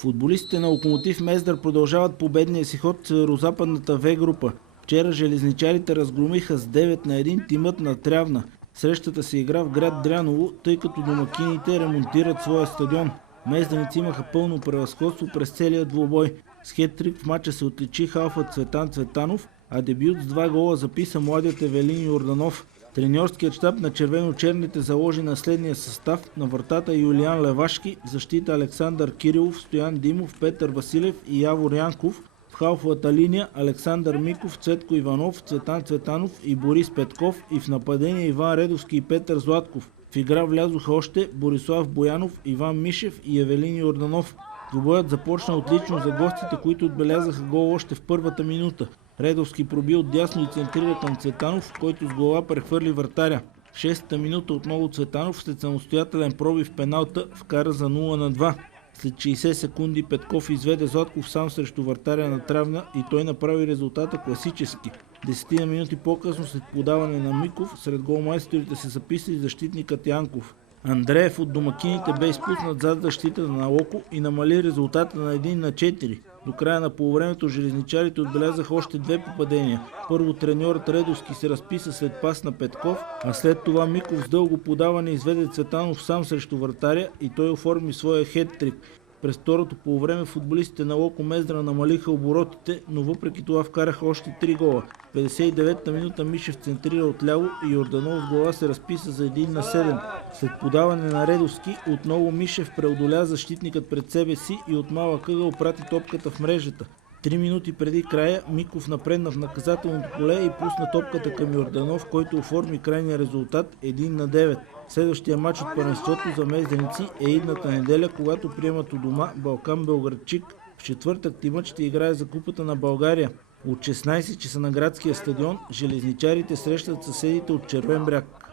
Футболистите на Локомотив Мездър продължават победния си ход в северозападната В група. Вчера железничарите разгромиха с 9-1 тимът на Трявна. Срещата се игра в град Дряново, тъй като домакините ремонтират своя стадион. Мезданици имаха пълно превъзходство през целия двубой. С хеттрик в матча се отличи халфът Цветан Цветанов, а дебют с 2 гола записа младият Евелин Йорданов. Треньорският щаб на червено-черните заложи на следния състав: на вратата Юлиан Левашки, в защита Александър Кирилов, Стоян Димов, Петър Василев и Явор Янков, в халфовата линия Александър Миков, Цветко Иванов, Цветан Цветанов и Борис Петков, и в нападение Иван Редовски и Петър Златков. В игра влязоха още Борислав Боянов, Иван Мишев и Евелин Йорданов. Двубоят започна отлично за гостите, които отбелязаха гол още в първата минута. Редовски проби отдясно и центрира към Цветанов, който с глава прехвърли вратаря. В 6-та минута отново Цветанов след самостоятелен пробив пеналта вкара за 0-2. След 60 секунди Петков изведе Златков сам срещу вратаря на Трявна и той направи резултата класически. 10 минути по-късно след подаване на Миков, сред голмайсторите се записа и защитникът Янков. Андреев от домакините бе изпуснат зад защитата на Локо и намали резултата на 1-4. До края на полувремето железничарите отбелязаха още 2 попадения. Първо треньорът Редовски се разписа след пас на Петков, а след това Миков с дълго подаване изведе Цветанов сам срещу вратаря и той оформи своя хеттрик. През второто полувреме футболистите на Локо Мездра намалиха оборотите, но въпреки това вкараха още 3 гола. В 59-та минута Мишев центрира отляво и Йорданов с глава се разписа за 1-7. След подаване на Редовски, отново Мишев преодоля защитникът пред себе си и от малък ъгъл прати топката в мрежата. 3 минути преди края Миков напредна в наказателното поле и пусна топката към Йорданов, който оформи крайния резултат 1-9. Следващия матч от първенството за мезданици е идната неделя, когато приемат у дома Балкан Белградчик. В четвъртък тимът ще играе за Купата на България. От 16 часа на градския стадион железничарите срещат съседите от Червен бряг.